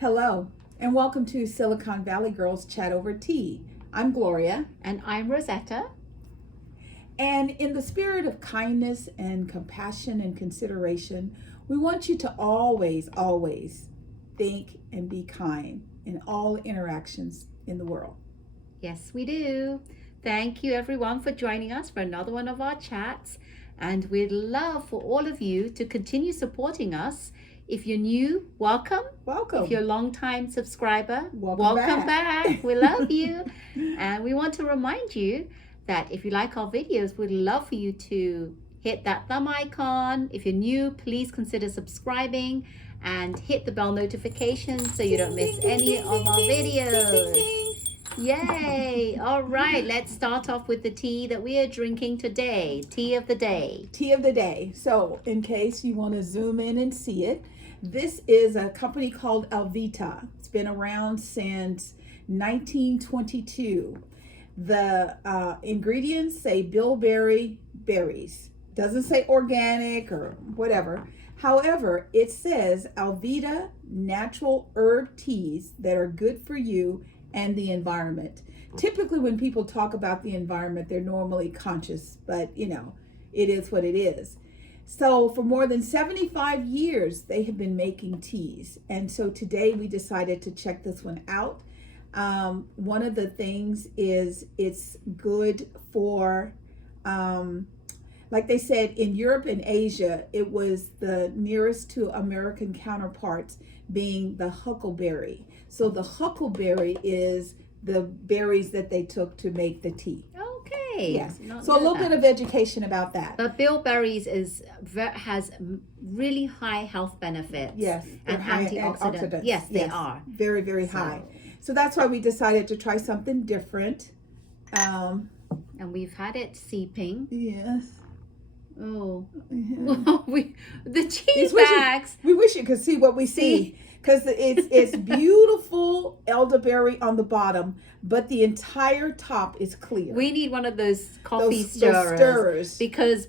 Hello, and welcome to Silicon Valley Girls Chat Over Tea. I'm Gloria. And I'm Rosetta. And in the spirit of kindness and compassion and consideration, we want you to always think and be kind in all interactions in the world. Yes, we do. Thank you, everyone, for joining us for another one of our chats. And we'd love for all of you to continue supporting us. If you're new, welcome. Welcome. If you're a long-time subscriber, welcome back. We love you. And we want to remind you that if you like our videos, we'd love for you to hit that thumb icon. If you're new, please consider subscribing and hit the bell notification so you don't miss any of our videos. Yay! All right, let's start off with the tea that we are drinking today. Tea of the day. Tea of the day. So, in case you want to zoom in and see it, this is a company called Alvita. It's been around since 1922. The ingredients say bilberry berries. Doesn't say organic or whatever. However, it says Alvita natural herb teas that are good for you and the environment. Typically when people talk about the environment, they're normally conscious, but it is what it is. So for more than 75 years, they have been making teas. And so today we decided to check this one out. One of the things is it's good for, like they said, in Europe and Asia, it was the nearest to American counterparts being the huckleberry. So the huckleberry is the berries that they took to make the tea. Okay. Yes. So a little bit of education about that. But bilberries has really high health benefits. Yes. And antioxidants. Yes, they are. Very, very high. So that's why we decided to try something different. And we've had it seeping. Yes. Oh. Yeah. The tea bags. We wish you could see what we see. Because it's beautiful elderberry on the bottom, but the entire top is clear. We need one of those coffee stirrers because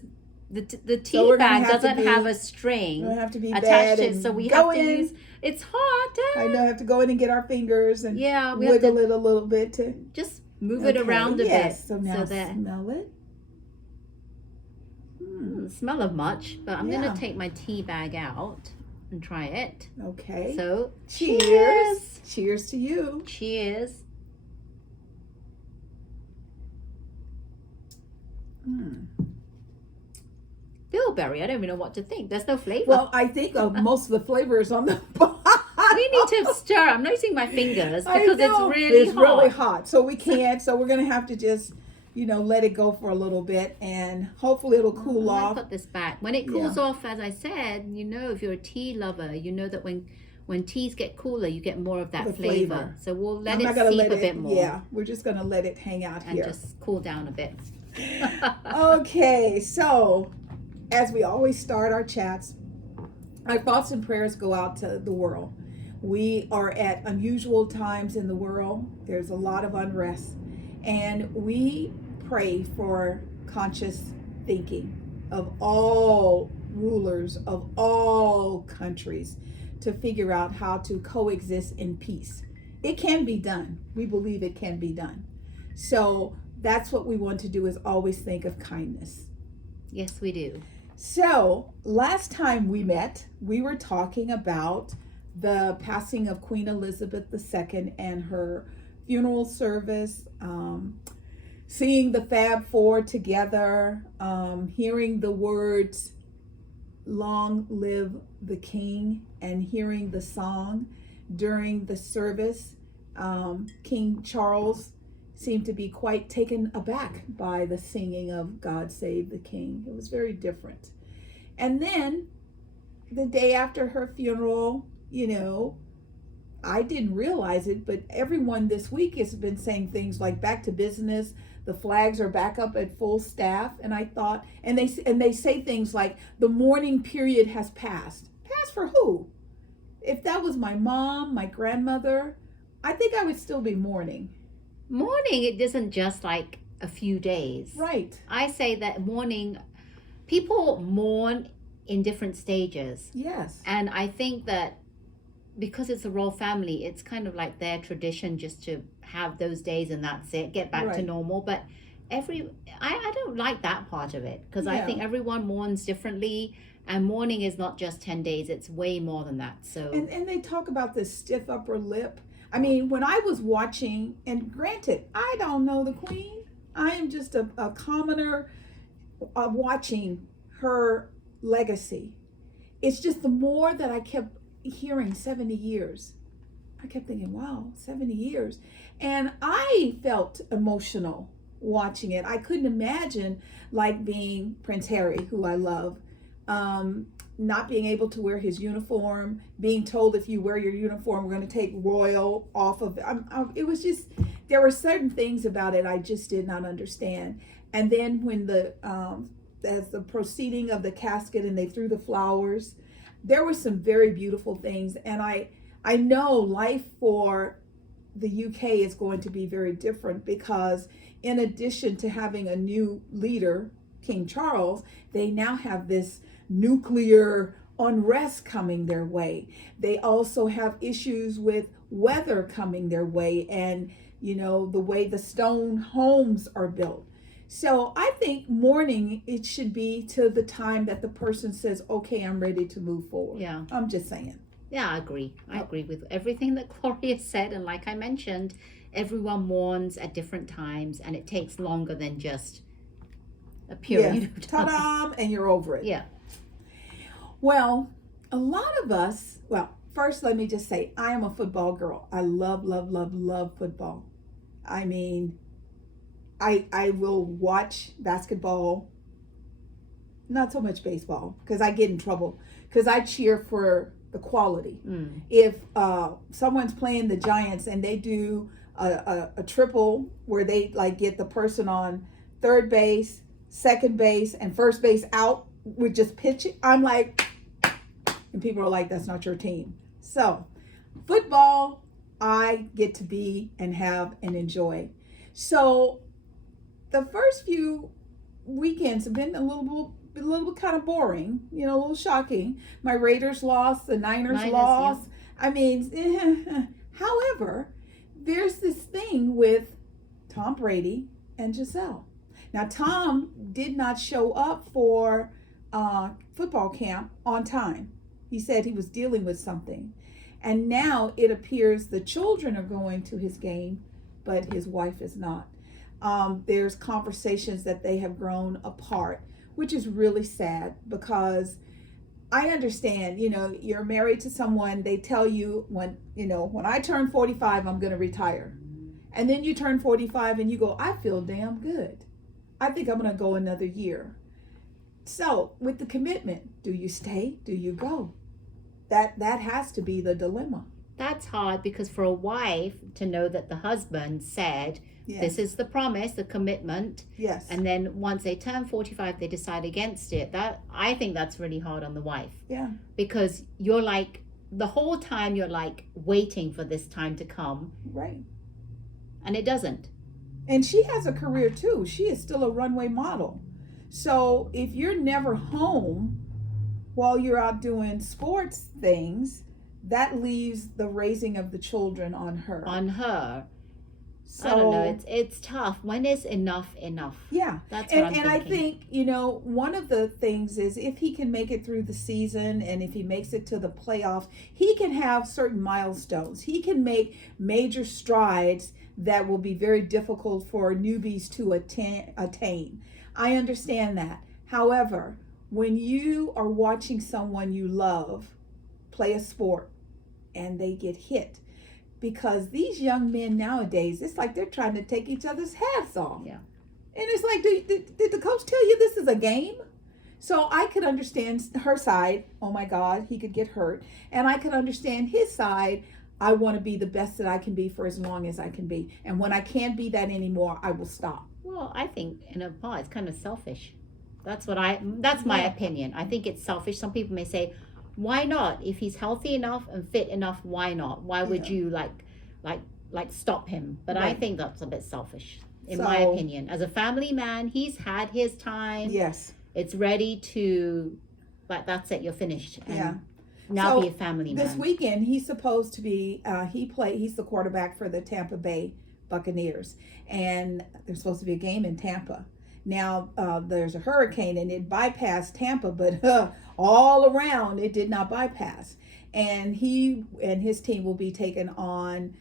the tea bag doesn't have a string attached to it, so we have to use. It's hot. I know. I have to go in and get our fingers and we wiggle it a little bit to just move it around a bit. So now smell it. Smell of much, but I'm gonna take my tea bag out and try it. Okay. So cheers. Cheers to you. Cheers. Bilberry, I don't even know what to think. There's no flavor. Well, I think most of the flavor is on the bottom. We need to stir. I'm not using my fingers because it's really hot. So we can't. So we're going to have to just let it go for a little bit, and hopefully it'll cool off. Put this back. When it cools off, as I said, if you're a tea lover, you know that when teas get cooler, you get more of that flavor. So we'll let it seep a bit more. Yeah, we're just going to let it hang out here. And just cool down a bit. Okay, so as we always start our chats, our thoughts and prayers go out to the world. We are at unusual times in the world. There's a lot of unrest. And we pray for conscious thinking of all rulers of all countries to figure out how to coexist in peace. It can be done. We believe it can be done. So that's what we want to do, is always think of kindness. Yes, we do. So last time we met, we were talking about the passing of Queen Elizabeth II and her funeral service, seeing the Fab Four together, hearing the words, "Long live the King," and hearing the song during the service. King Charles seemed to be quite taken aback by the singing of "God Save the King." It was very different. And then the day after her funeral, I didn't realize it, but everyone this week has been saying things like "back to business." The flags are back up at full staff, and I thought, and they say things like the mourning period has passed. Passed for who? If that was my mom, my grandmother, I think I would still be mourning. Mourning, it isn't just like a few days. Right. I say that mourning, people mourn in different stages. Yes. And I think that because it's a royal family, it's kind of like their tradition just to have those days and that's it, get back to Right. normal. But I don't like that part of it, because I Yeah. think everyone mourns differently, and mourning is not just 10 days, it's way more than that. So And they talk about this stiff upper lip. I mean, when I was watching, and granted, I don't know the queen. I am just a commoner watching her legacy. It's just the more that I kept hearing 70 years, I kept thinking, wow, 70 years. And I felt emotional watching it. I couldn't imagine like being Prince Harry, who I love, not being able to wear his uniform, being told if you wear your uniform, we're going to take royal off of it. It was just, there were certain things about it I just did not understand. And then when as the proceeding of the casket and they threw the flowers, there were some very beautiful things. And I know life for the UK is going to be very different, because in addition to having a new leader, King Charles, they now have this nuclear unrest coming their way. They also have issues with weather coming their way, and the way the stone homes are built. So I think mourning, it should be to the time that the person says, okay, I'm ready to move forward. yeah. I'm just saying. Yeah, I agree. I agree with everything that Gloria said. And like I mentioned, everyone mourns at different times, and it takes longer than just a period of time. Ta-da, and you're over it. Yeah. Well, a lot of us, first let me just say, I am a football girl. I love, love, love, love football. I mean, I will watch basketball, not so much baseball, because I get in trouble, because I cheer for the quality. If someone's playing the Giants and they do a triple where they like get the person on third base, second base, and first base out with just pitching, I'm like, and people are like, that's not your team. So football, I get to be and have and enjoy. So the first few weekends have been a little bit kind of boring, a little shocking. My Raiders lost, the Niners lost. Yeah. I mean, however, there's this thing with Tom Brady and Giselle. Now, Tom did not show up for football camp on time. He said he was dealing with something. And now it appears the children are going to his game, but his wife is not. There's conversations that they have grown apart, which is really sad, because I understand, you're married to someone, they tell you when I turn 45, I'm going to retire. And then you turn 45 and you go, I feel damn good. I think I'm going to go another year. So with the commitment, do you stay? Do you go? That has to be the dilemma. That's hard, because for a wife to know that the husband said, yes, this is the promise, the commitment. Yes. And then once they turn 45, they decide against it. I think that's really hard on the wife. Yeah. Because you're like, the whole time you're like waiting for this time to come. Right. And it doesn't. And she has a career too. She is still a runway model. So if you're never home while you're out doing sports things, that leaves the raising of the children on her. So, I don't know. It's tough. When is enough? Yeah. That's what I'm thinking. And I think, one of the things is if he can make it through the season, and if he makes it to the playoffs, he can have certain milestones. He can make major strides that will be very difficult for newbies to attain. I understand that. However, when you are watching someone you love play a sport and they get hit, because these young men nowadays, it's like they're trying to take each other's hats off. Yeah. And it's like, did the coach tell you this is a game? So I could understand her side. Oh my God, he could get hurt. And I could understand his side. I want to be the best that I can be for as long as I can be. And when I can't be that anymore, I will stop. Well, I think in a part it's kind of selfish. That's my opinion. I think it's selfish. Some people may say, why not? If he's healthy enough and fit enough, why not? Why would you like stop him? But right. I think that's a bit selfish, in my opinion. As a family man, he's had his time. Yes. It's ready to, that's it, you're finished. And yeah. Now So be a family this man. weekend he's supposed to be he's the quarterback for the Tampa Bay Buccaneers, and there's supposed to be a game in Tampa. Now there's a hurricane and it bypassed Tampa, but all around it did not bypass. And he and his team will be taking on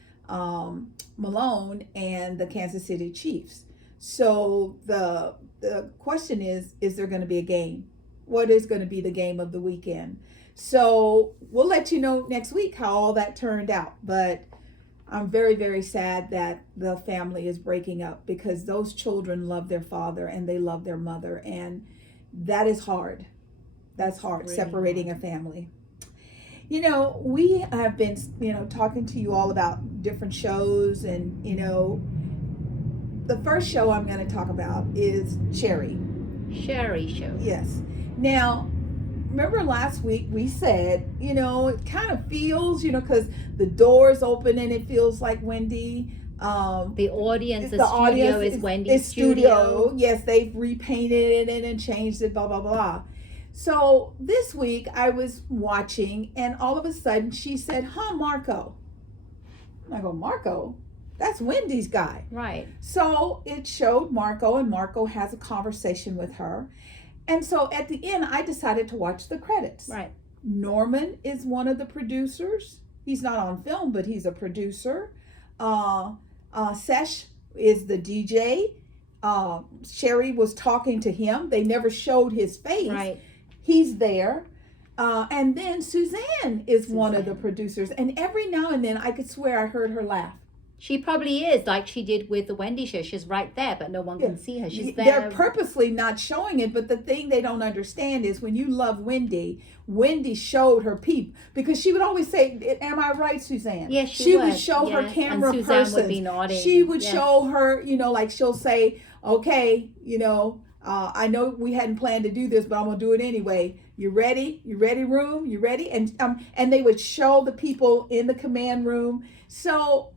Malone and the Kansas City Chiefs. So the question is there going to be a game? What is going to be the game of the weekend? So we'll let you know next week how all that turned out. But I'm very, very sad that the family is breaking up, because those children love their father and they love their mother. And that is hard. That's hard, really separating hard. a family. You know, we have been, talking to you all about different shows. And, the first show I'm going to talk about is Sherri. Sherri show. Yes. Now, remember last week we said, it kind of feels, because the doors open and it feels like Wendy. The audience, the studio audience is Wendy's studio. Yes, they've repainted it and changed it, blah, blah, blah. So this week I was watching, and all of a sudden she said, Marco. I go, Marco? That's Wendy's guy. Right. So it showed Marco, and Marco has a conversation with her. And so at the end, I decided to watch the credits. Right. Norman is one of the producers. He's not on film, but he's a producer. Sesh is the DJ. Sherri was talking to him. They never showed his face. Right. He's there. And then Suzanne is one of the producers. And every now and then I could swear I heard her laugh. She probably is, like she did with the Wendy show. She's right there, but no one can see her. She's there. They're purposely not showing it, but the thing they don't understand is when you love Wendy, Wendy showed her peep, because she would always say, "Am I right, Suzanne?" Yes, she would show her camera and Suzanne person. would be nodding. She would show her, like she'll say, "Okay, I know we hadn't planned to do this, but I'm gonna do it anyway. You ready? You ready, room? You ready?" And they would show the people in the command room. So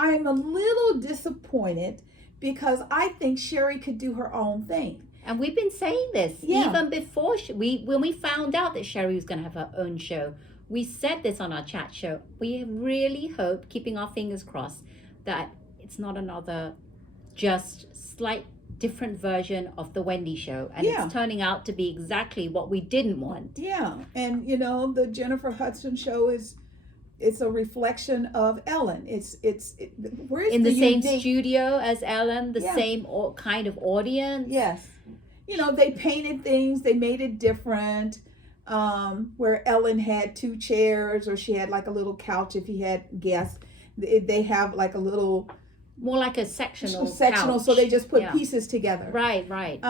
I'm a little disappointed, because I think Sherri could do her own thing. And we've been saying this even before when we found out that Sherri was going to have her own show. We said this on our chat show. We really hope, keeping our fingers crossed, that it's not another just slight different version of the Wendy show, and it's turning out to be exactly what we didn't want. Yeah, and the Jennifer Hudson show it's a reflection of Ellen. Where's in the same studio as Ellen, the same kind of audience. Yes, they painted things, they made it different. Where Ellen had 2 chairs, or she had like a little couch if he had guests. They have like a little, more like a sectional couch. So they just put pieces together. Right.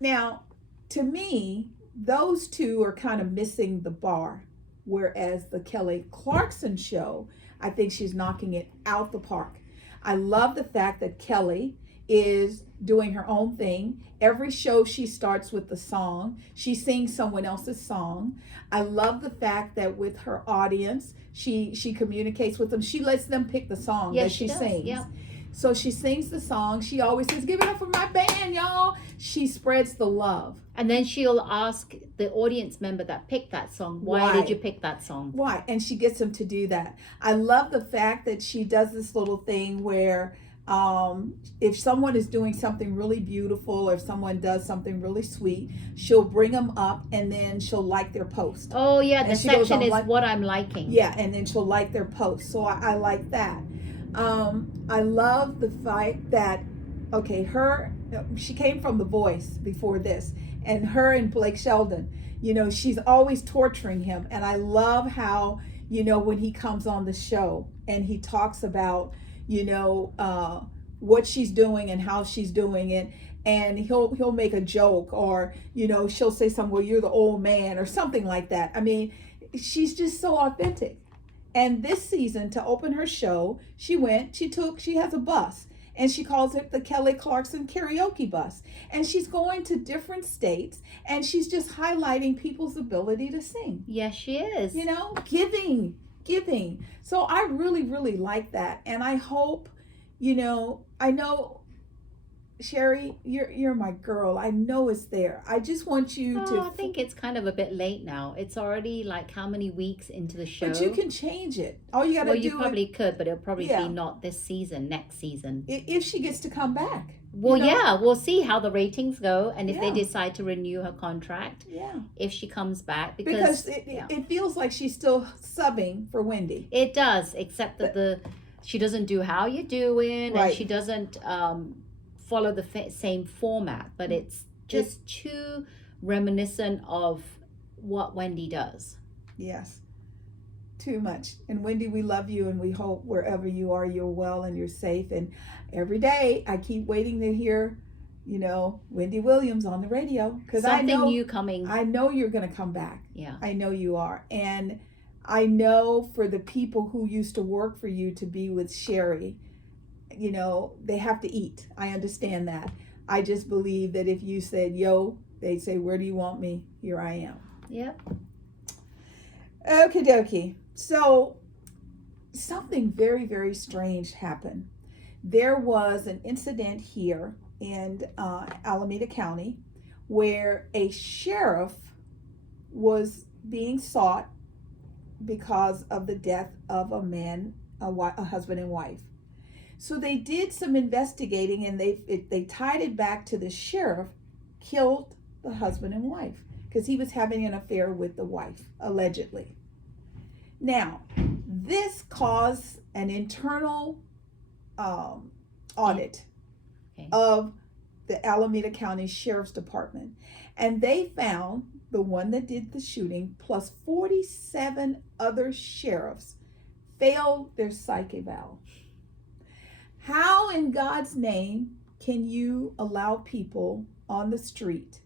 Now, to me, those two are kind of missing the bar. Whereas the Kelly Clarkson show, I think she's knocking it out the park. I love the fact that Kelly is doing her own thing. Every show she starts with the song. She sings someone else's song. I love the fact that with her audience, she communicates with them. She lets them pick the song that she sings. Yep. So she sings the song. She always says, "Give it up for my band, y'all." She spreads the love. And then she'll ask the audience member that picked that song, why did you pick that song? Why? And she gets them to do that. I love the fact that she does this little thing where if someone is doing something really beautiful, or if someone does something really sweet, she'll bring them up and then she'll like their post. Oh, yeah, the section is what I'm liking. Yeah, and then she'll like their post. So I like that. I love the fact that, she came from The Voice before this, and her and Blake Sheldon, she's always torturing him. And I love how, when he comes on the show and he talks about, what she's doing and how she's doing it, and he'll make a joke, or she'll say something, "Well, you're the old man," or something like that. I mean, she's just so authentic. And this season, to open her show, she has a bus, and she calls it the Kelly Clarkson karaoke bus, and she's going to different states, and she's just highlighting people's ability to sing. Yes, she is. Giving. So I really, really like that. And I hope, I know Sherri, you're my girl. I know it's there. I just want you Oh, to. I think it's kind of a bit late now. It's already like how many weeks into the show? But you can change it. All you gotta Well, do you probably could, but it'll probably be yeah, not this season, next season. if she gets to come back. Well, you know? yeah, we'll see how the ratings go and if they Yeah. decide to renew her contract, Yeah. if she comes back. Because Yeah. it feels like she's still subbing for Wendy. It does, except that she doesn't do how you doing, Right. and she doesn't follow the same format, but it's just too reminiscent of what Wendy does. Yes. Too much. And Wendy, we love you, and we hope wherever you are, you're well and you're safe. And every day I keep waiting to hear, Wendy Williams on the radio, because I Something know new coming. I know you're going to come back. Yeah. I know you are. And I know for the people who used to work for you to be with Sherri, they have to eat. I understand that. I just believe that if you said, yo, they'd say, where do you want me? Here I am. Yep. Okie dokie. So something very, very strange happened. There was an incident here in Alameda County where a sheriff was being sought because of the death of a husband and wife. So they did some investigating, and they tied it back to the sheriff killed the husband and wife because he was having an affair with the wife, allegedly. Now, this caused an internal audit of the Alameda County Sheriff's Department. And they found the one that did the shooting plus 47 other sheriffs failed their psych eval. How in God's name can you allow people on the street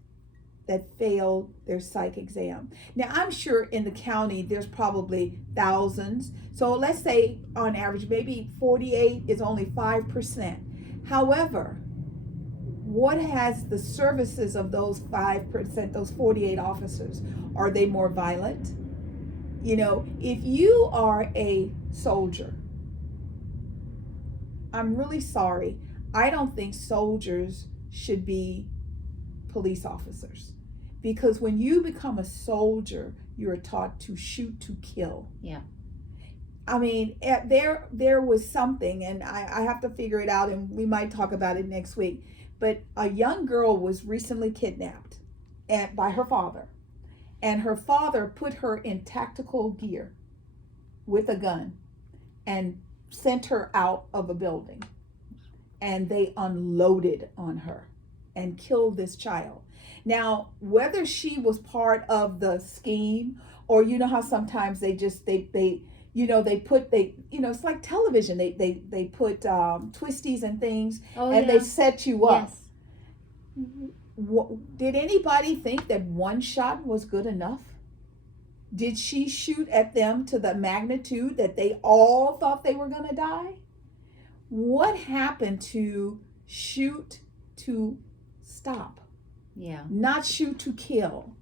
that failed their psych exam? Now, I'm sure in the county there's probably thousands. So let's say on average, maybe 48 is only 5%. However, what has the services of those 5%, those 48 officers? Are they more violent? If you are a soldier, I'm really sorry. I don't think soldiers should be police officers, because when you become a soldier, you're taught to shoot to kill. Yeah. I mean, there was something, and I have to figure it out, and we might talk about it next week. But a young girl was recently kidnapped by her father, and her father put her in tactical gear with a gun and sent her out of a building, and they unloaded on her and killed this child. Now, whether she was part of the scheme, or how sometimes they put it's like television. They put twisties and things, and they set you up. Yes. Did anybody think that one shot was good enough? Did she shoot at them to the magnitude that they all thought they were going to die? What happened to shoot to stop? Yeah. Not shoot to kill.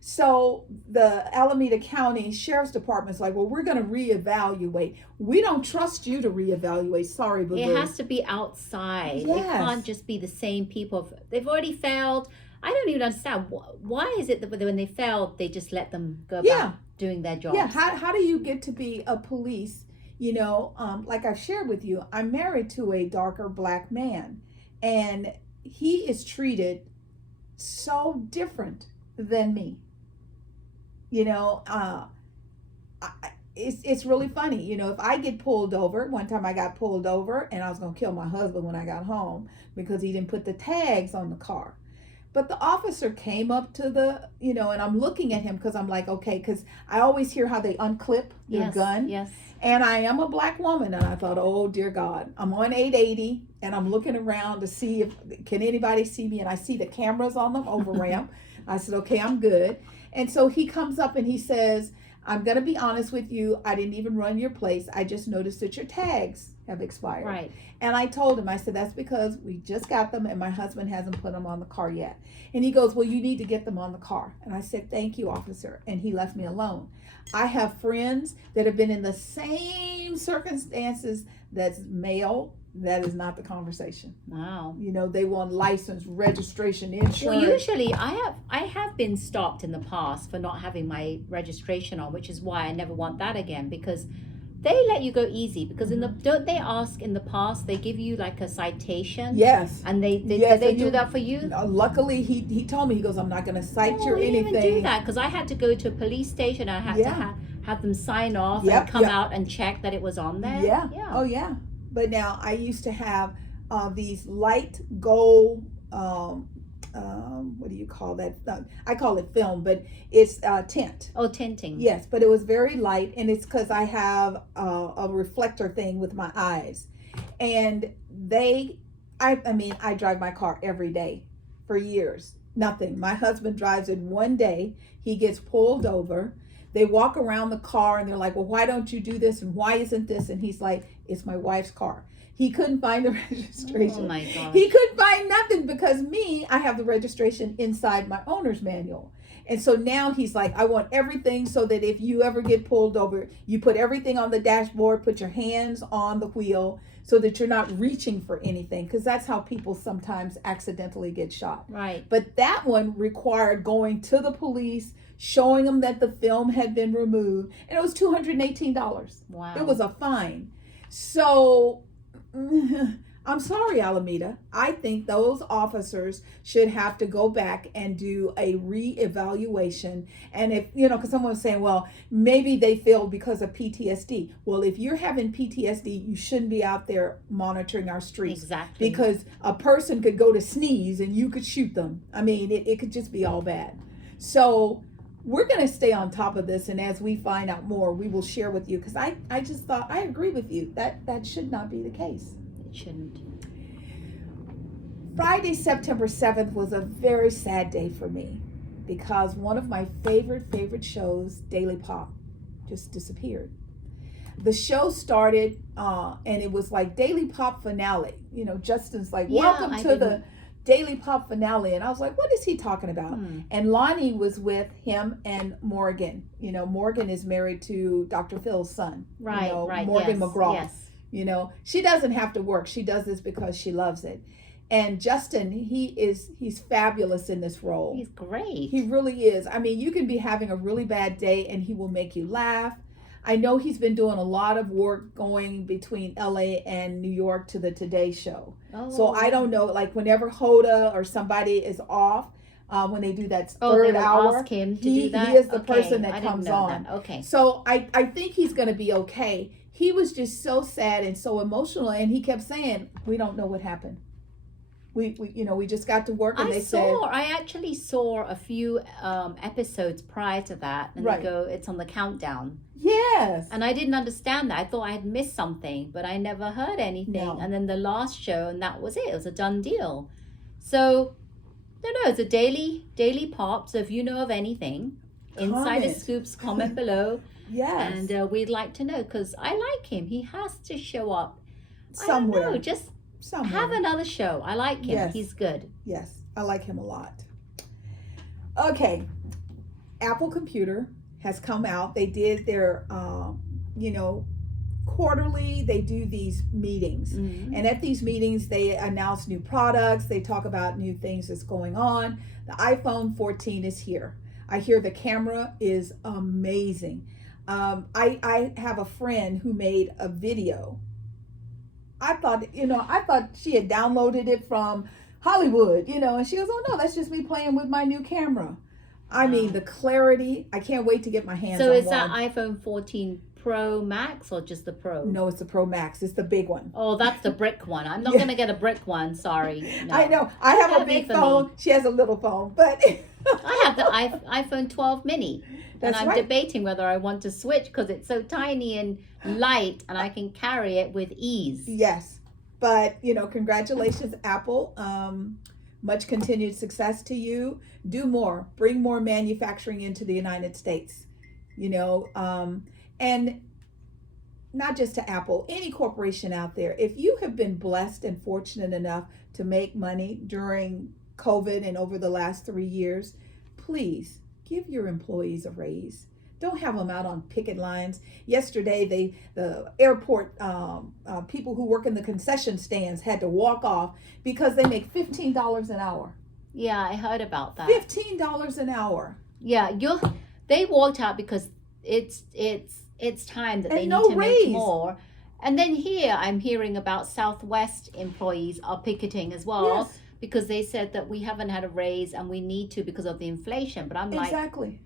So the Alameda County Sheriff's Department is like, well, we're going to reevaluate. We don't trust you to reevaluate. Sorry, but it has to be outside. Yes. It can't just be the same people. They've already failed. I don't even understand. Why is it that when they failed, they just let them go back doing their jobs? Yeah, how do you get to be a police? Like I've shared with you, I'm married to a darker black man, and he is treated so different than me. It's really funny. If I get pulled over, one time I got pulled over and I was going to kill my husband when I got home because he didn't put the tags on the car. But the officer came up to the, and I'm looking at him because I'm like, okay, because I always hear how they unclip their gun. Yes. And I am a black woman, and I thought, oh dear God, I'm on 880, and I'm looking around to see if can anybody see me, and I see the cameras on the over ramp. I said, okay, I'm good. And so he comes up and he says, I'm gonna be honest with you, I didn't even run your place. I just noticed that your tags have expired. Right. And I told him, I said, that's because we just got them and my husband hasn't put them on the car yet. And he goes, well, you need to get them on the car. And I said, thank you, officer. And he left me alone. I have friends that have been in the same circumstances that's male That is not the conversation. Wow. You know, they want license, registration, insurance. Well, usually I have been stopped in the past for not having my registration on, which is why I never want that again, because they let you go easy. Because don't they ask in the past, they give you like a citation? Yes. And they Yes, they they do do. that for you? Luckily, he told me, he goes, I'm not going to cite Oh, you or we didn't anything. even do that, because I had to go to a police station. I had to Yeah. have them sign off Yep, and come yep. out and check that it was on there. Yeah. Oh, yeah. But now I used to have these light gold, what do you call that? I call it film, but it's tint. Oh, tinting. Yes, but it was very light, and it's because I have a reflector thing with my eyes. And I drive my car every day for years. Nothing. My husband drives it one day. He gets pulled over. They walk around the car and they're like, well, why don't you do this? And why isn't this? And he's like, it's my wife's car. He couldn't find the registration. Oh my gosh. He couldn't find nothing because I have the registration inside my owner's manual. And so now he's like, I want everything so that if you ever get pulled over, you put everything on the dashboard, put your hands on the wheel so that you're not reaching for anything, because that's how people sometimes accidentally get shot. Right. But that one required going to the police, showing them that the film had been removed, and it was $218. Wow. It was a fine. So I'm sorry, Alameda. I think those officers should have to go back and do a reevaluation. And if, because someone was saying, well, maybe they failed because of PTSD. Well, if you're having PTSD, you shouldn't be out there monitoring our streets. Exactly. Because a person could go to sneeze and you could shoot them. I mean, it could just be all bad. So we're going to stay on top of this. And as we find out more, we will share with you. Because I just thought, I agree with you. That should not be the case. It shouldn't. Friday, September 7th was a very sad day for me because one of my favorite shows, Daily Pop, just disappeared. The show started and it was like Daily Pop finale. Justin's like, welcome to the Daily Pop finale. And I was like, what is he talking about? And Lonnie was with him and Morgan. Morgan is married to Dr. Phil's son. Right. Morgan McGraw. Yes. She doesn't have to work. She does this because she loves it. And Justin, he's fabulous in this role. He's great. He really is. I mean, you can be having a really bad day and he will make you laugh. I know he's been doing a lot of work going between LA and New York to the Today Show. Oh. So I don't know, like whenever Hoda or somebody is off, when they do that third hour, ask him to do that? He is the person that comes on. That. Okay. So I think he's going to be okay. He was just so sad and so emotional, and he kept saying, we don't know what happened. We just got to work, and I actually saw a few episodes prior to that, and they go, it's on the countdown. Yes. And I didn't understand that. I thought I had missed something, but I never heard anything. No. And then the last show, and that was it. It was a done deal. So, I don't know. It's a daily pop. So if you know of anything, Insider Scoops, comment below. Yes. And we'd like to know, because I like him. He has to show up somewhere. I don't know, just have another show. I like him. Yes. He's good. Yes, I like him a lot. Okay, Apple Computer has come out. They did their, quarterly, they do these meetings. Mm-hmm. And at these meetings, they announce new products. They talk about new things that's going on. The iPhone 14 is here. I hear the camera is amazing. I have a friend who made a video. I thought she had downloaded it from Hollywood, and she goes, oh no, that's just me playing with my new camera. I mean, the clarity, I can't wait to get my hands on one. So is that iPhone 14 Pro Max or just the Pro? No, it's the Pro Max. It's the big one. Oh, that's the brick one. I'm not going to get a brick one. Sorry. No. I know. I have a big phone. She has a little phone, but I have the iPhone 12 mini. And I'm debating whether I want to switch because it's so tiny and light and I can carry it with ease. Yes. But, congratulations, Apple. Much continued success to you. Do more. Bring more manufacturing into the United States. And not just to Apple, any corporation out there. If you have been blessed and fortunate enough to make money during COVID and over the last 3 years, please give your employees a raise. Don't have them out on picket lines. Yesterday, the airport people who work in the concession stands had to walk off because they make $15 an hour. Yeah, I heard about that. $15 an hour. Yeah, they walked out because it's time that they And need no to raise. make more. And then here I'm hearing about Southwest employees are picketing as well. Yes. Because they said that we haven't had a raise and we need to because of the inflation. But I'm like, Exactly.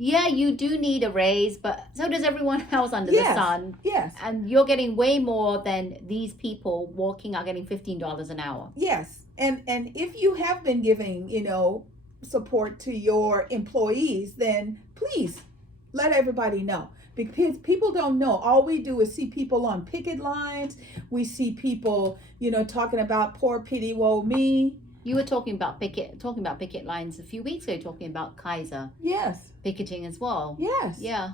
yeah, you do need a raise, but so does everyone else under the sun. Yes. And you're getting way more than these people walking out getting $15 an hour. Yes. And if you have been giving, support to your employees, then please let everybody know. Because people don't know. All we do is see people on picket lines. We see people, talking about poor pity, woe me. You were talking about picket lines a few weeks ago, talking about Kaiser. Yes. Picketing as well. Yes. Yeah.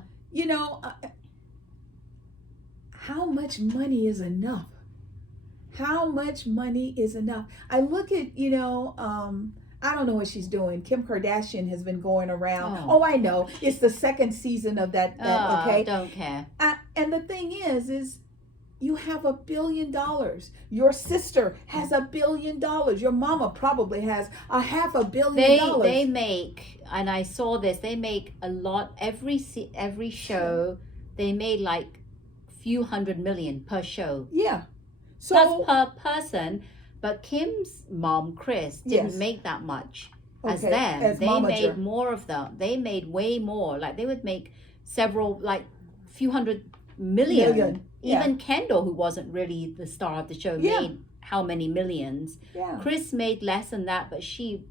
How much money is enough? How much money is enough? I look at, I don't know what she's doing. Kim Kardashian has been going around. Oh, I know. It's the second season of that okay? Don't care. And the thing is you have $1 billion. Your sister has $1 billion. Your mama probably has $500 million. They make, and I saw this, they make a lot, every show, they made like few $100 million per show. Yeah. So that's per person. But Kim's mom, Chris, didn't make that much as them. They made more of them. They made way more. Like they would make several, like few $100 million. Even Kendall, who wasn't really the star of the show, made how many millions. Yeah. Chris made less than that, but she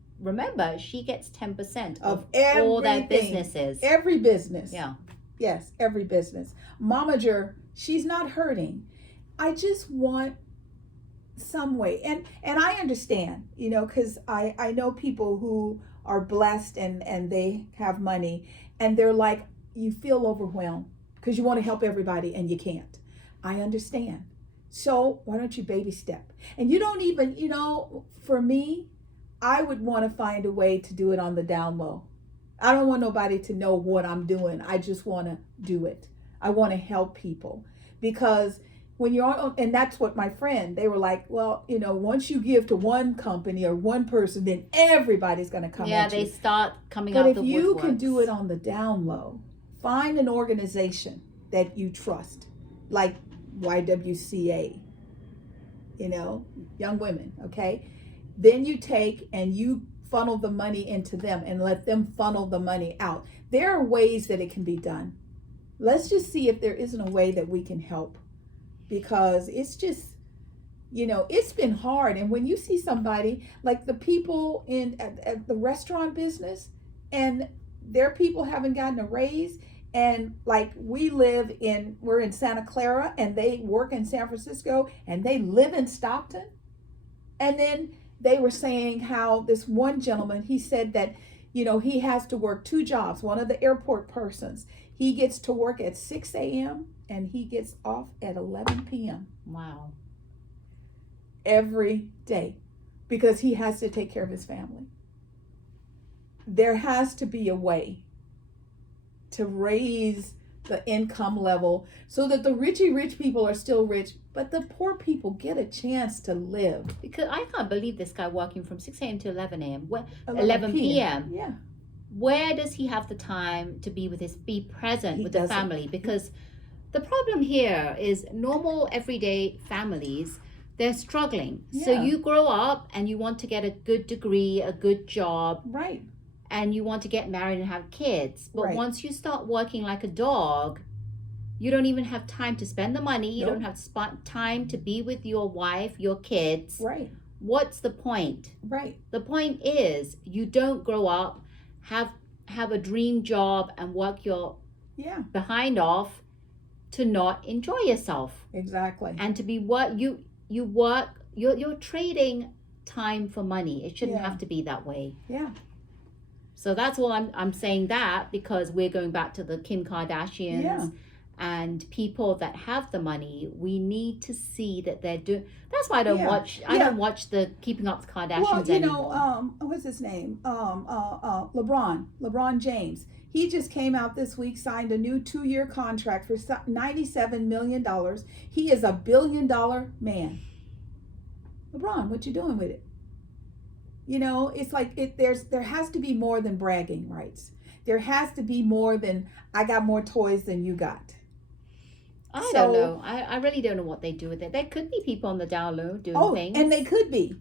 gets 10% of all their businesses. Every business. Yeah. Yes, every business. Momager, she's not hurting. I just want some way, and I understand, because I know people who are blessed and they have money, and they're like, you feel overwhelmed because you want to help everybody and you can't. I understand. So why don't you baby step? And you don't even, for me, I would want to find a way to do it on the down low. I don't want nobody to know what I'm doing. I just want to do it. I want to help people, because when you're on, and that's what my friend, they were like, well, once you give to one company or one person, then everybody's going to come at you. Yeah, they start coming out the woodworks. But if you can do it on the down low, find an organization that you trust, like YWCA, young women, okay? Then you take and you funnel the money into them and let them funnel the money out. There are ways that it can be done. Let's just see if there isn't a way that we can help. Because it's just, it's been hard. And when you see somebody like the people at the restaurant business, and their people haven't gotten a raise, and like we're in Santa Clara and they work in San Francisco and they live in Stockton. And then they were saying how this one gentleman, he said that, he has to work 2 jobs. One of the airport persons, he gets to work at 6 a.m. and he gets off at 11 p.m. Wow. Every day, because he has to take care of his family. There has to be a way to raise the income level so that the rich people are still rich, but the poor people get a chance to live. Because I can't believe this guy working from 6 a.m. to 11 a.m. 11 p.m. Yeah. Where does he have the time to be present with the family? Because the problem here is normal everyday families, they're struggling. Yeah. So you grow up and you want to get a good degree, a good job. Right. And you want to get married and have kids. But once you start working like a dog, you don't even have time to spend the money. You don't have time to be with your wife, your kids. Right. What's the point? Right. The point is you don't grow up, have a dream job and work your behind off to not enjoy yourself. Exactly. And to be what you work, you're trading time for money. It shouldn't have to be that way. Yeah. So that's why I'm saying that, because we're going back to the Kim Kardashians And people that have the money, we need to see that they're doing. That's why I don't Yeah. watch. I Yeah. don't watch the Keeping Up with the Kardashians Well, you know, anymore. what's his name? LeBron James. He just came out this week, signed a new 2-year contract for $97 million. He is a billion-dollar man. LeBron, what you doing with it? You know, it's like there has to be more than bragging rights. There has to be more than I got more toys than you got. I don't know. I really don't know what they do with it. There could be people on the down low doing things. And they could be.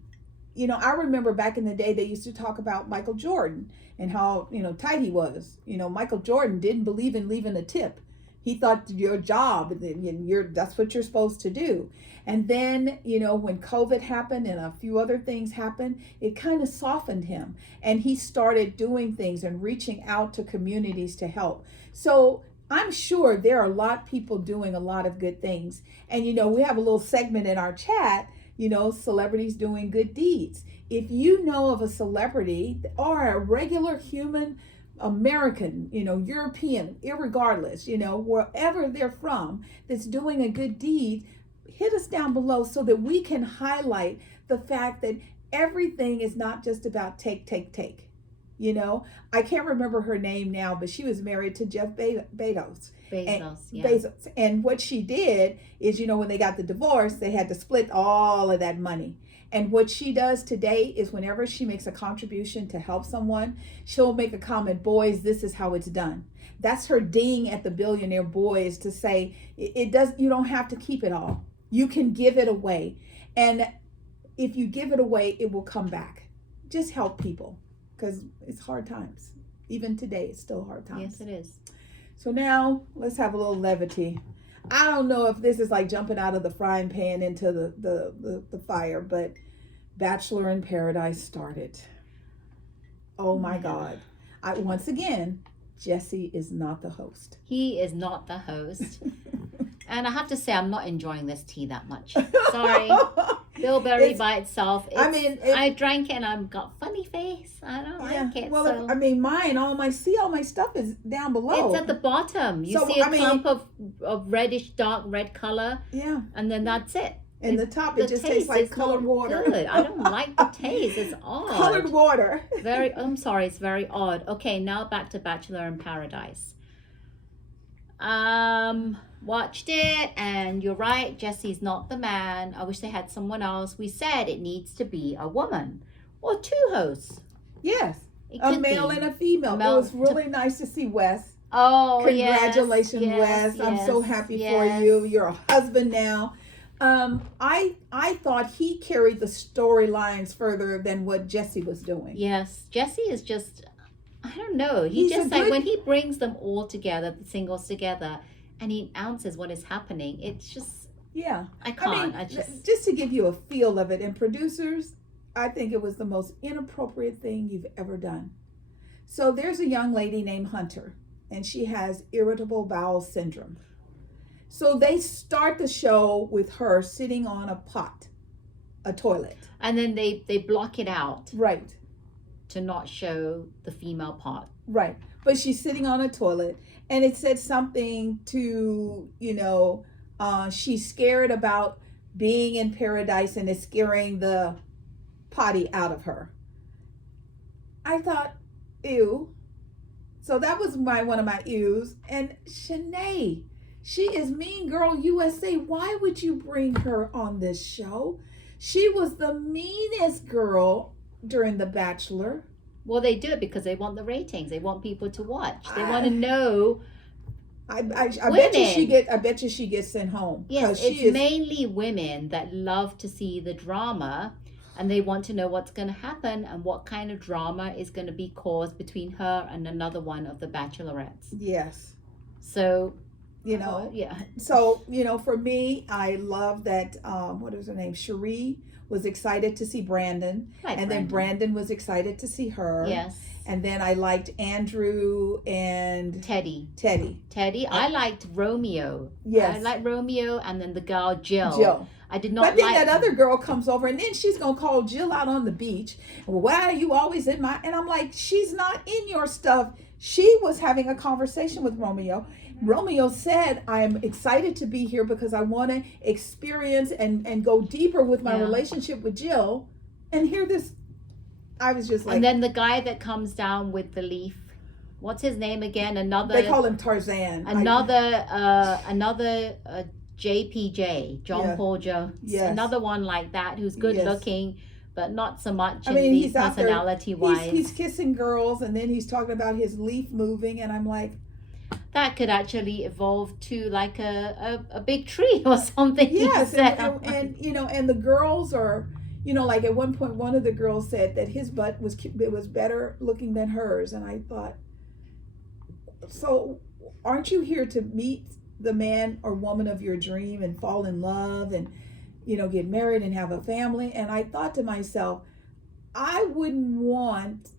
You know, I remember back in the day they used to talk about Michael Jordan and how, tight he was. You know, Michael Jordan didn't believe in leaving a tip. He thought your job, that's what you're supposed to do. And then, when COVID happened and a few other things happened, it kind of softened him. And he started doing things and reaching out to communities to help. So I'm sure there are a lot of people doing a lot of good things. And, we have a little segment in our chat, celebrities doing good deeds. If you know of a celebrity or a regular human American, European, irregardless, wherever they're from, that's doing a good deed, hit us down below so that we can highlight the fact that everything is not just about take. I can't remember her name now, but she was married to Jeff Bezos. Bezos. And what she did is, when they got the divorce, they had to split all of that money. And what she does today is whenever she makes a contribution to help someone, she'll make a comment, boys, this is how it's done. That's her ding at the billionaire boys to say, you don't have to keep it all. You can give it away. And if you give it away, it will come back. Just help people because it's hard times. Even today, it's still hard times. Yes, it is. So now let's have a little levity. I don't know if this is like jumping out of the frying pan into the fire, but Bachelor in Paradise started. Oh my God. Once again, Jesse is not the host. He is not the host. And I have to say, I'm not enjoying this tea that much. Sorry. Bilberry by itself. I drank it and I've got funny face. I don't like it. Well, all my stuff is down below. It's at the bottom. You see a clump of reddish, dark red color. Yeah. And then that's it. And the top, it just tastes like colored water. Good. I don't like the taste. It's odd. Colored water. I'm sorry. It's very odd. Okay, now back to Bachelor in Paradise. Watched it, and you're right, Jesse's not the man. I wish they had someone else. We said it needs to be a woman or two hosts. Yes, a male and a female. It was really nice to see Wes. Oh, congratulations, Wes. I'm so happy for you. You're a husband now. I thought he carried the storylines further than what Jesse was doing. Yes, Jesse is just, I don't know. He's just like when he brings them all together, the singles together, and he announces what is happening. It's just, I can't. Just to give you a feel of it, and producers, I think it was the most inappropriate thing you've ever done. So there's a young lady named Hunter, and she has irritable bowel syndrome. So they start the show with her sitting on a toilet. And then they block it out. Right. To not show the female part. Right. But she's sitting on a toilet, and it said something to, she's scared about being in paradise and it's scaring the potty out of her. I thought, ew. So that was one of my ews. And Shanae, she is Mean Girl USA. Why would you bring her on this show? She was the meanest girl during The Bachelor. Well, they do it because they want the ratings. They want people to watch. They want to know. I bet you she gets sent home. Yes, it's mainly women that love to see the drama, and they want to know what's going to happen and what kind of drama is going to be caused between her and another one of the bachelorettes. Yes. So, So, for me, I love that, what is her name? Sherri was excited to see Brandon. Then Brandon was excited to see her. Yes. And then I liked Andrew and Teddy. I liked Romeo. Yes. I liked Romeo, and then the girl Jill. I did not. But then that other girl comes over, and then she's gonna call Jill out on the beach. Why are you always in my? And I'm like, she's not in your stuff. She was having a conversation with Romeo. Romeo said, I'm excited to be here because I want to experience and go deeper with my Yeah. relationship with Jill. And hear this, I was just like, And then the guy that comes down with the leaf, what's his name again? Another. they call him Tarzan. Another JPJ, John Yeah. Paul Jones. Yes. Another one like that who's good Yes. looking, but not so much I in mean, the he's out there, personality wise. he's kissing girls, and then he's talking about his leaf moving, and I'm like, that could actually evolve to like a big tree or something. yes, and you know, and the girls are, you know, like at one point, one of the girls said that his butt was better looking than hers, and I thought, so aren't you here to meet the man or woman of your dream and fall in love and, you know, get married and have a family? And I thought to myself, I wouldn't want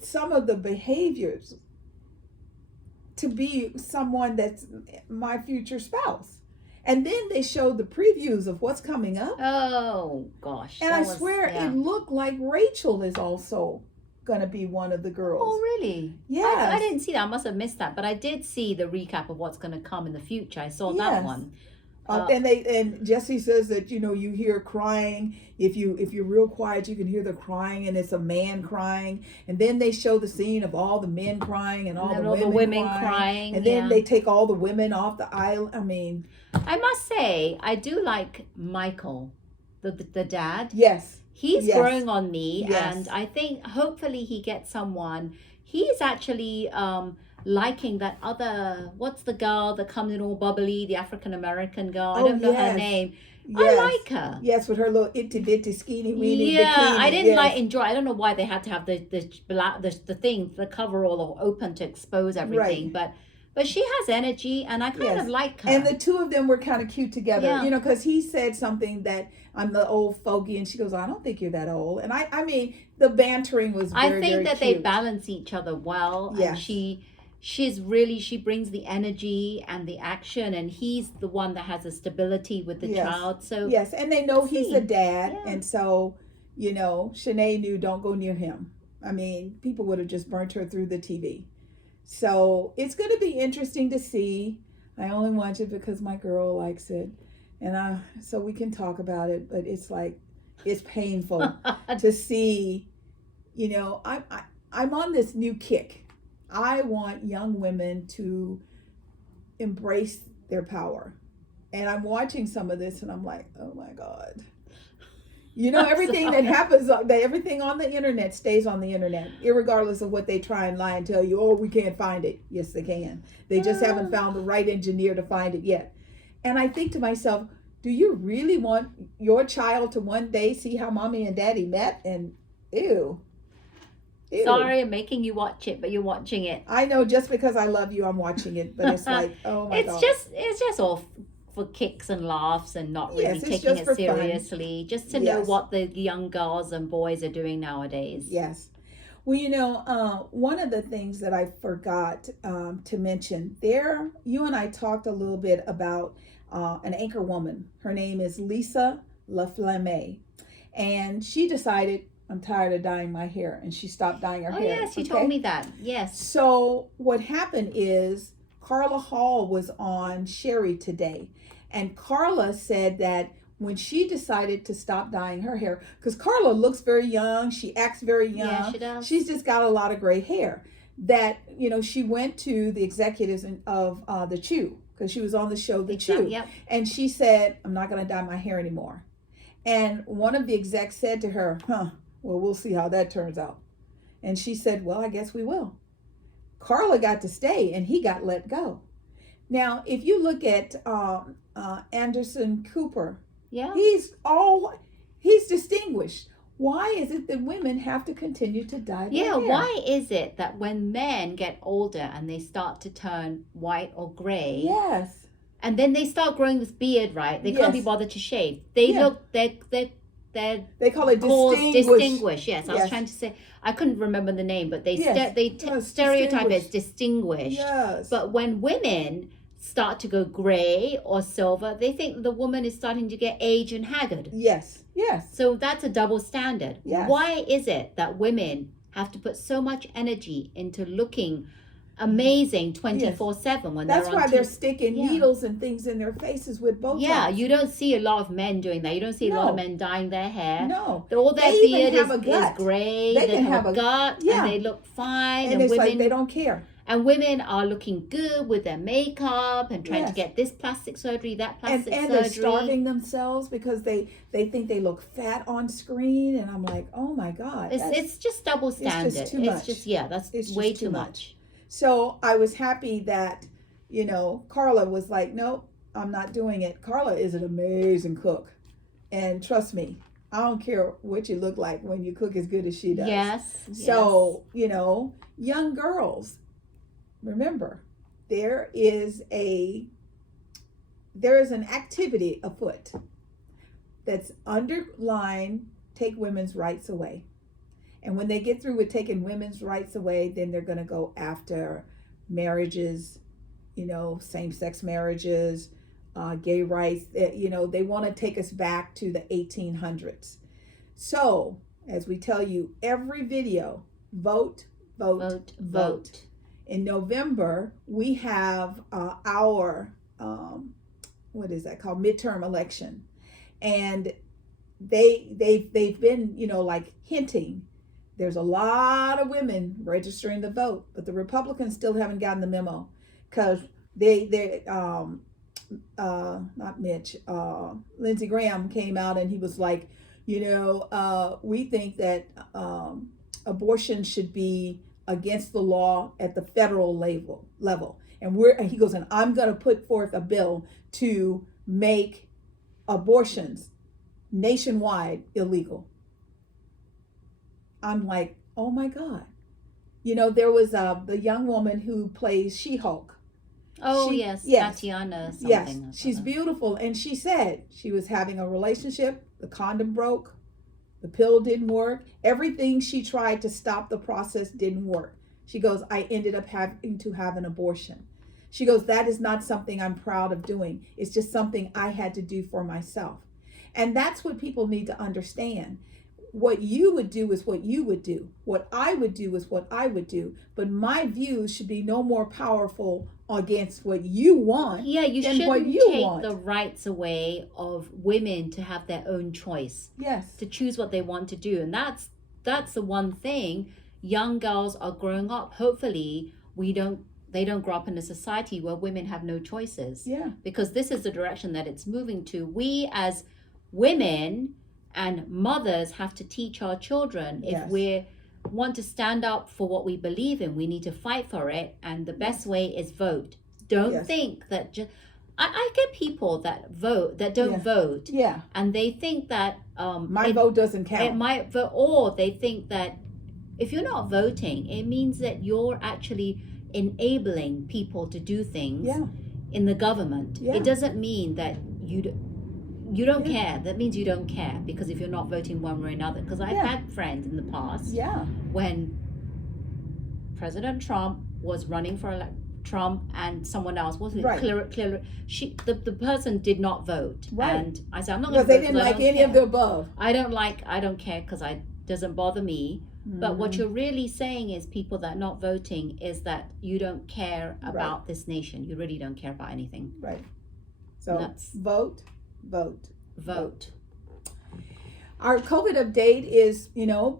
some of the behaviors to be someone that's my future spouse. And then they showed the previews of what's coming up. Oh gosh. And I swear it looked like Rachel is also going to be one of the girls. Oh really? Yes. I didn't see that. I must have missed that. But I did see the recap of what's going to come in the future. I saw that one. And Jesse says that, you know, you hear crying. If you're real quiet, you can hear the crying, and it's a man crying. And then they show the scene of all the men crying and all the women crying. And then they take all the women off the aisle. I mean, I must say, I do like Michael, the dad. Yes. He's growing on me, Yes. and I think hopefully he gets someone. He's actually liking that other, what's the girl that comes in all bubbly, the African American girl? I don't know her name. Yes. I like her. Yes, with her little itty bitty skinny weeny Yeah, bikini. I didn't enjoy. I don't know why they had to have the thing, the cover all open to expose everything, but she has energy, and I kind of like her. And the two of them were kind of cute together, Yeah. you know, because he said something that I'm the old fogey, and she goes, I don't think you're that old. And I mean, the bantering was very, I think very that cute. they balance each other well. Yes. And she brings the energy and the action, and he's the one that has the stability with the child. So yes, and they know he's a dad, Yeah. and so, you know, Shanae knew, don't go near him. I mean, people would have just burnt her through the TV. So it's going to be interesting to see. I only watch it because my girl likes it, and so we can talk about it. But it's like, it's painful to see. You know, I'm on this new kick. I want young women to embrace their power, and I'm watching some of this, and I'm like, oh my God. You know, everything that happens, everything on the internet stays on the internet, irregardless of what they try and lie and tell you, oh, we can't find it. Yes, they can. They just haven't found the right engineer to find it yet. And I think to myself, do you really want your child to one day see how mommy and daddy met? And ew. Sorry, I'm making you watch it, but you're watching it. I know, just because I love you, I'm watching it. But it's like, oh my God. It's just all for kicks and laughs, and not really taking it seriously, just to know what the young girls and boys are doing nowadays. Yes. Well, you know, one of the things that I forgot to mention there, you and I talked a little bit about an anchor woman. Her name is Lisa LaFlamme, and she decided, I'm tired of dyeing my hair, and she stopped dyeing her hair. Oh yes, you told me that. Yes. So what happened is Carla Hall was on Sherri today, and Carla said that when she decided to stop dyeing her hair, because Carla looks very young, she acts very young. Yeah, she does. She's just got a lot of gray hair. That, you know, she went to the executives of the Chew, because she was on the show The Chew, yep. And she said, I'm not going to dye my hair anymore. And one of the execs said to her, well, we'll see how that turns out. And she said, well, I guess we will. Carla got to stay, and he got let go. Now, if you look at Anderson Cooper, he's distinguished. Why is it that women have to continue to dye their hair? Why is it that when men get older and they start to turn white or gray, yes, and then they start growing this beard, right? They can't be bothered to shave. They look, they call it distinguished. Yes, I was trying to say, I couldn't remember the name, but they stereotype as distinguished. Yes. But when women start to go gray or silver, they think the woman is starting to get aged and haggard. Yes. So that's a double standard. Yes. Why is it that women have to put so much energy into looking amazing 24/7 when That's they're on why they're sticking Yeah. needles and things in their faces with Botox. Yeah, you don't see a lot of men doing that. You don't see a lot No. of men dyeing their hair. No. All their They even beard have is, a gut. is gray. They They can have have a a- gut yeah. and they look fine. And it's women, like they don't care. and women are looking good with their makeup and trying to Yes. get this plastic surgery, that And, plastic and surgery. they're starving themselves because they think they look fat on screen. And I'm like, oh my God. It's just double standard. just too much. That's It's way just too too much. So I was happy that, Carla was like, nope, I'm not doing it. Carla is an amazing cook. And trust me, I don't care what you look like when you cook as good as she does. Yes. So, young girls, remember, there is an activity afoot that's underlined, take women's rights away. And when they get through with taking women's rights away, then they're going to go after marriages, same-sex marriages, gay rights. They want to take us back to the 1800s. So, as we tell you, every video, vote, vote, Vote, vote. vote. In November, we have our, what is that called? Midterm election. And they've been, like hinting. There's a lot of women registering to vote, but the Republicans still haven't gotten the memo because they not Mitch, Lindsey Graham came out and he was like, we think that abortion should be against the law at the federal level. And he goes, and I'm going to put forth a bill to make abortions nationwide illegal. I'm like, oh my God. There was the young woman who plays She-Hulk. Oh, yes. Tatiana something. Yes, she's beautiful. And she said she was having a relationship. The condom broke. The pill didn't work. Everything she tried to stop the process didn't work. She goes, I ended up having to have an abortion. She goes, that is not something I'm proud of doing. It's just something I had to do for myself. And that's what people need to understand. What you would do is what you would do. What I would do is what I would do. But my views should be no more powerful against what you want. Yeah, you than shouldn't what you take want. the rights away of women to have their own choice. Yes. To choose what they want to do. And that's the one thing. Young girls are growing up. Hopefully, they don't grow up in a society where women have no choices. Yeah. Because this is the direction that it's moving to. We as women and mothers have to teach our children. Yes. If we want to stand up for what we believe in, we need to fight for it. And the best way is vote. Don't Yes. think that just... I get people that don't vote. Yeah. And they think that... my vote doesn't count. It might vote, or they think that if you're not voting, it means that you're actually enabling people to do things in the government. Yeah. It doesn't mean that you don't care. That means you don't care, because if you're not voting one way or another. Because I've had friends in the past when President Trump was running for Trump and someone else, wasn't it? Clear. The person did not vote, and I said, I'm not going to vote. Because they didn't like any of the above. I don't care because it doesn't bother me. But what you're really saying is, people that are not voting, is that you don't care about this nation. You really don't care about anything. Right. So vote. Our COVID update is,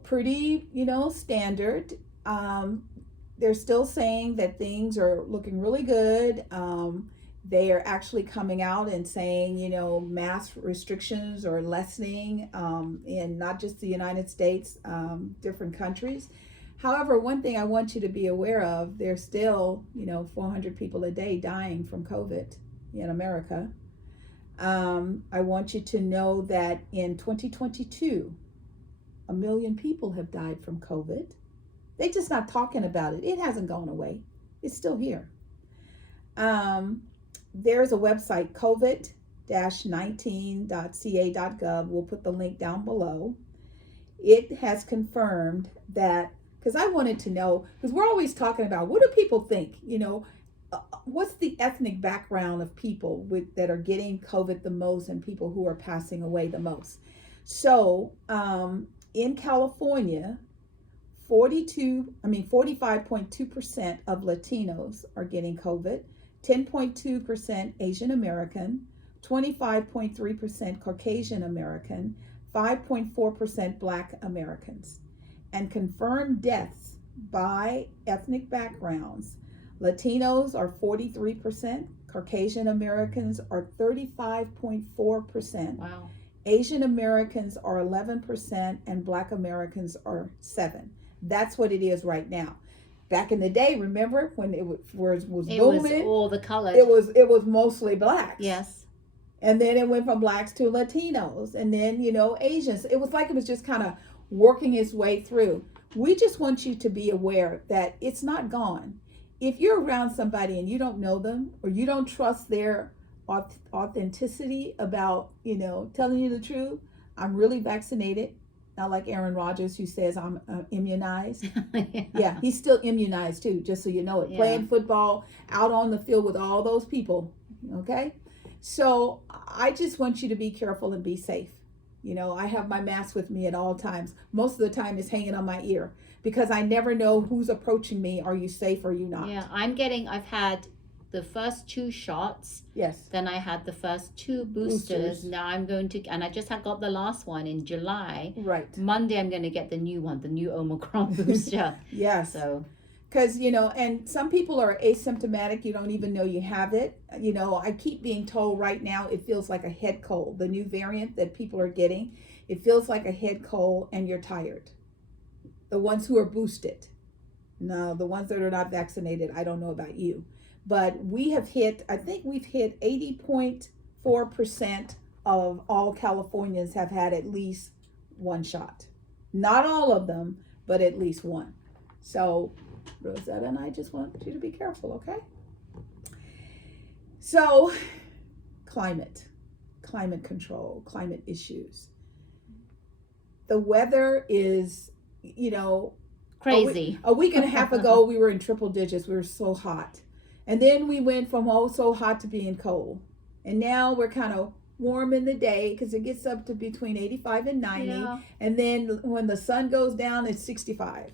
pretty, standard. They're still saying that things are looking really good. They are actually coming out and saying, mass restrictions are lessening in not just the United States, different countries. However, one thing I want you to be aware of, there's still, 400 people a day dying from COVID in America. I want you to know that in 2022, 1 million people have died from COVID. They're just not talking about it. It hasn't gone away. It's still here. There's a website, covid-19.ca.gov. We'll put the link down below. It has confirmed that, because I wanted to know, because we're always talking about, what do people think? What's the ethnic background of people that are getting COVID the most and people who are passing away the most? So in California, 45.2% of Latinos are getting COVID, 10.2% Asian American, 25.3% Caucasian American, 5.4% Black Americans. And confirmed deaths by ethnic backgrounds, Latinos are 43%, Caucasian Americans are 35.4%. Wow. Asian Americans are 11% and Black Americans are 7%. That's what it is right now. Back in the day, remember when it was booming? It was all the colors. It was mostly blacks. Yes. And then it went from blacks to Latinos, and then Asians. It was like it was just kind of working its way through. We just want you to be aware that it's not gone. If you're around somebody and you don't know them or you don't trust their authenticity about telling you the truth, I'm really vaccinated. Not like Aaron Rodgers, who says I'm immunized. Yeah, he's still immunized too, just so you know it. Yeah. Playing football out on the field with all those people. Okay, so I just want you to be careful and be safe. I have my mask with me at all times. Most of the time it's hanging on my ear because I never know who's approaching me. Are you safe or are you not? Yeah, I've had the first 2 shots. Yes. Then I had the first 2 boosters. Now I'm going to, and I just have got the last one in July. Right. Monday I'm going to get the new one, the new Omicron booster. Yes. So. Because, and some people are asymptomatic. You don't even know you have it. I keep being told right now it feels like a head cold. The new variant that people are getting, it feels like a head cold and you're tired. The ones who are boosted. No, the ones that are not vaccinated, I don't know about you. But we've hit 80.4% of all Californians have had at least one shot. Not all of them, but at least one. So Rosetta and I just want you to be careful, okay? So, climate control, climate issues. The weather is, Crazy. A week and a half ago, we were in triple digits. We were so hot. And then we went from so hot to being cold. And now we're kind of warm in the day because it gets up to between 85 and 90. Yeah. And then when the sun goes down, it's 65.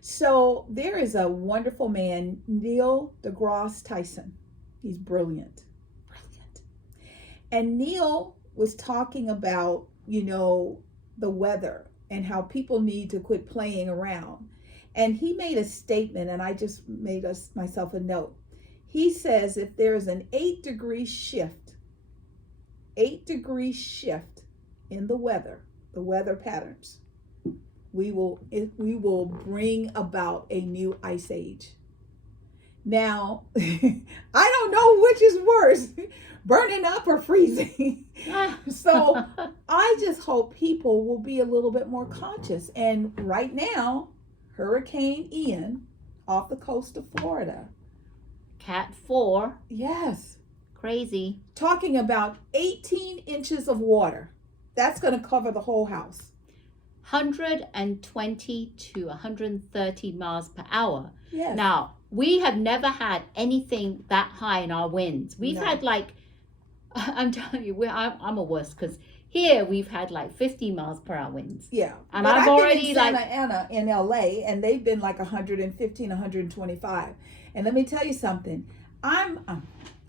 So there is a wonderful man, Neil deGrasse Tyson. He's brilliant. And Neil was talking about, the weather and how people need to quit playing around. And he made a statement, and I just made myself a note. He says if there's an 8-degree shift in the weather patterns, we will bring about a new ice age. Now, I don't know which is worse, burning up or freezing. So I just hope people will be a little bit more conscious. And right now, Hurricane Ian off the coast of Florida. Cat 4. Yes. Crazy. Talking about 18 inches of water. That's going to cover the whole house. 120 to 130 miles per hour. Yes. Now, we have never had anything that high in our winds. We've had I'm telling you, I'm a worse because here we've had 50 miles per hour winds. Yeah. And but I've already been in Santa Ana in LA, and they've been 115, 125. And let me tell you something. I'm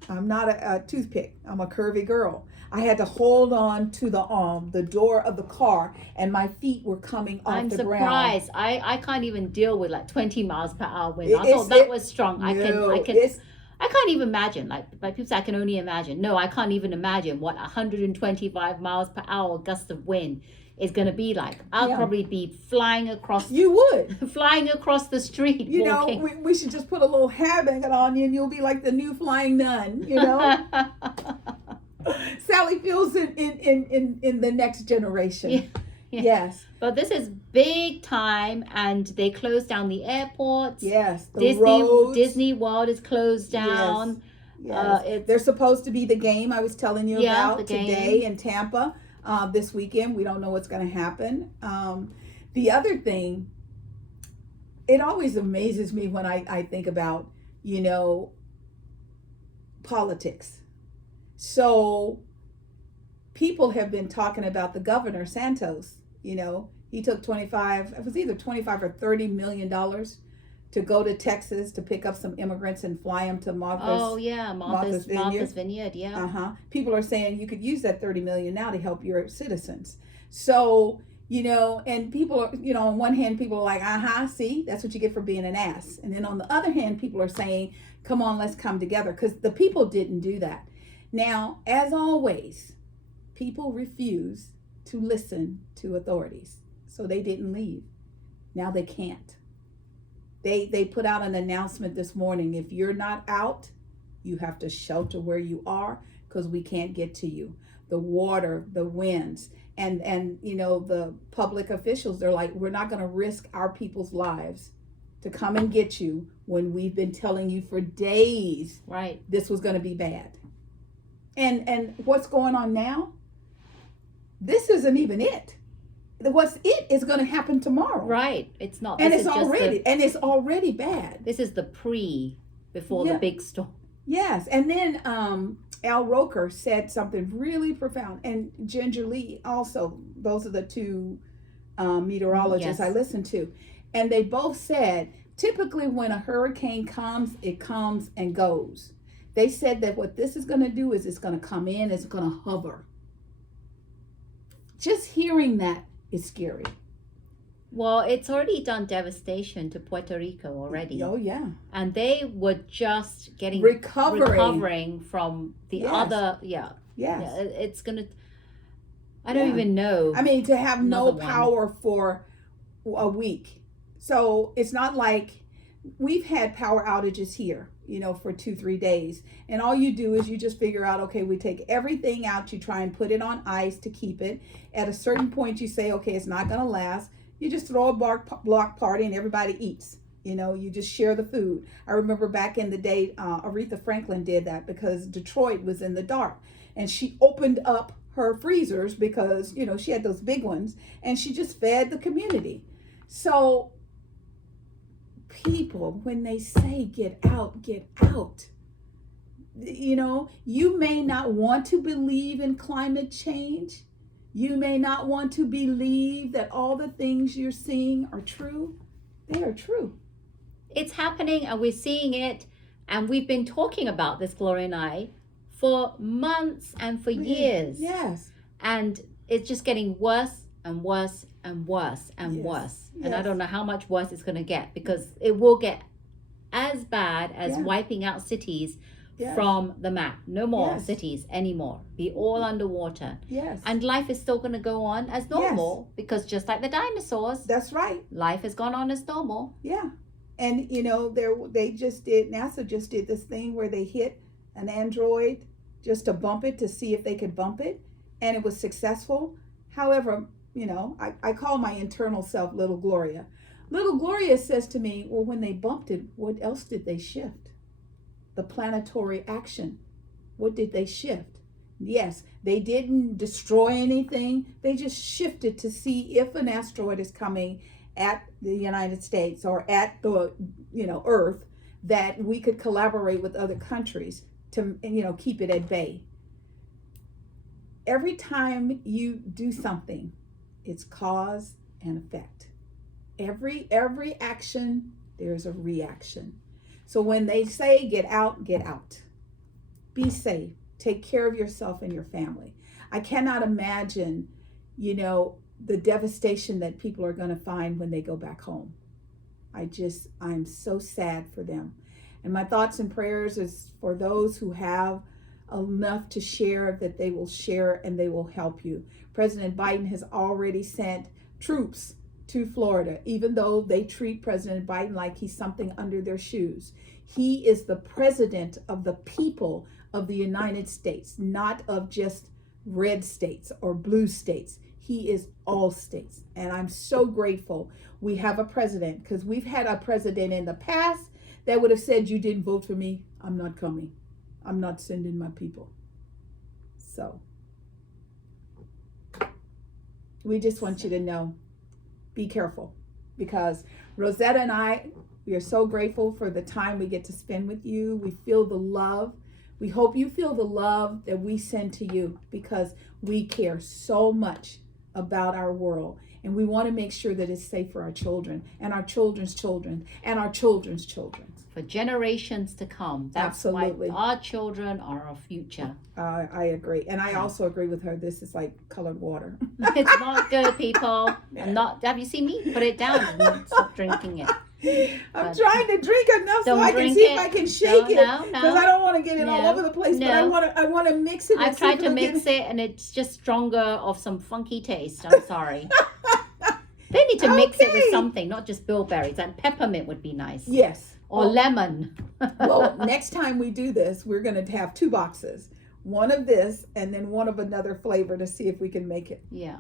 not a toothpick. I'm a curvy girl. I had to hold on to the door of the car, and my feet were coming off the ground. I'm surprised. I can't even deal with 20 miles per hour wind. I thought that was strong. I can't even imagine. Like people say, I can only imagine. No, I can't even imagine what 125 miles per hour gust of wind is going to be like. I'll probably be flying across. You would flying across the street. We should just put a little hairband on you, and you'll be like the new flying nun. Sally Fields in the next generation. Yeah. Yes. But this is big time, and they closed down the airports. Yes. Disney World is closed down. Yes. There's supposed to be the game I was telling you about today in Tampa this weekend. We don't know what's going to happen. The other thing, it always amazes me when I think about, politics. So people have been talking about the governor, Santos. He's He took 25, it was either 25 or $30 million to go to Texas to pick up some immigrants and fly them to Oh yeah, Martha's Martha's Vineyard. Vineyard. Yeah. People are saying you could use that 30 million now to help your citizens. So, and people are, on one hand, people are like, see, that's what you get for being an ass. And then on the other hand, people are saying, come on, let's come together, because the people didn't do that. Now, as always, people refuse to listen to authorities. So they didn't leave. Now they can't. They put out an announcement this morning. If you're not out, you have to shelter where you are, because we can't get to you. The water, the winds, and the public officials, they're like, we're not going to risk our people's lives to come and get you when we've been telling you for days Right. this was going to be bad. And what's going on now? This isn't even it. What's it is going to happen tomorrow. Right. It's not. And this it's already bad. This is the before the big storm. Yes. And then Al Roker said something really profound, and Ginger Lee also. Those are the two meteorologists I listened to, and they both said typically when a hurricane comes, it comes and goes. They said that what this is going to do is it's going to come in, it's going to hover. Just hearing that is scary. Well, it's already done devastation to Puerto Rico already. Oh, yeah. And they were just getting recovering from the other. Yeah. Yes. Yeah, it's going to, I don't even know. I mean, to have no power for a week. So it's not like we've had power outages here, for 2-3 days. And all you do is you just figure out, okay, we take everything out. You try and put it on ice to keep it. At a certain point, you say, okay, it's not going to last. You just throw a block party and everybody eats. You just share the food. I remember back in the day, Aretha Franklin did that because Detroit was in the dark. And she opened up her freezers because, she had those big ones. And she just fed the community. So people, when they say get out, get out. You may not want to believe in climate change. You may not want to believe that all the things you're seeing are true. They are true. It's happening and we're seeing it. And we've been talking about this, Gloria and I, for months and for years. Yes. And it's just getting worse and worse and worse and worse. And I don't know how much worse it's going to get, because it will get as bad as wiping out cities from the map. No more cities anymore. Be all underwater. Yes. And life is still going to go on as normal, because just like the dinosaurs. That's right. Life has gone on as normal. Yeah. And, NASA just did this thing where they hit an android just to bump it, to see if they could bump it. And it was successful. However, I call my internal self Little Gloria. Little Gloria says to me, well, when they bumped it, what else did they shift? The planetary action. What did they shift? Yes, they didn't destroy anything. They just shifted to see if an asteroid is coming at the United States or at the, Earth, that we could collaborate with other countries to, keep it at bay. Every time you do something, it's cause and effect. Every action, there's a reaction. So when they say get out, get out. Be safe. Take care of yourself and your family. I cannot imagine, the devastation that people are going to find when they go back home. I'm so sad for them. And my thoughts and prayers is for those who have enough to share, that they will share and they will help you. President Biden has already sent troops to Florida, even though they treat President Biden like he's something under their shoes. He is the president of the people of the United States, not of just red states or blue states. He is all states. And I'm so grateful we have a president, because we've had a president in the past that would have said, you didn't vote for me, I'm not coming. I'm not sending my people. So we just want you to know, be careful, because Rosetta and I, we are so grateful for the time we get to spend with you. We feel the love. We hope you feel the love that we send to you, because we care so much about our world. And we want to make sure that it's safe for our children and our children's children and our children's children. For generations to come. That's Absolutely. why our children are our future. I agree. And I also agree with her. This is like colored water. It's not good, people. Have you seen me? Put it down and stop drinking it. I'm trying to drink enough so Don't I can drink see it. if I can shake it. No, Because I don't want to get it all No. over the place. But No. I want to mix it. and I've see tried if to it'll mix get- it and it's just stronger of some funky taste. I'm sorry. They need to mix it with Okay. something, not just bilberries. And peppermint would be nice. Yes. Or lemon. Well, next time we do this, we're going to have 2 boxes. One of this and then one of another flavor to see if we can make it. Yeah.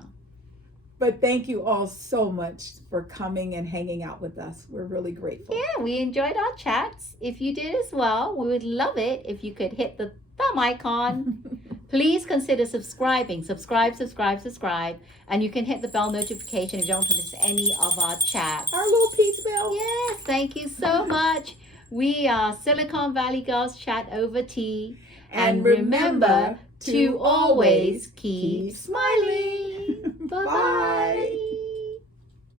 But thank you all so much for coming and hanging out with us. We're really grateful. Yeah, we enjoyed our chats. If you did as well, we would love it if you could hit the thumb icon. Please consider subscribing. Subscribe. And you can hit the bell notification if you don't want to miss any of our chats. Our little peace bell. Yes, thank you so much. We are Silicon Valley Girls Chat Over Tea. And remember to always keep smiling. Bye-bye.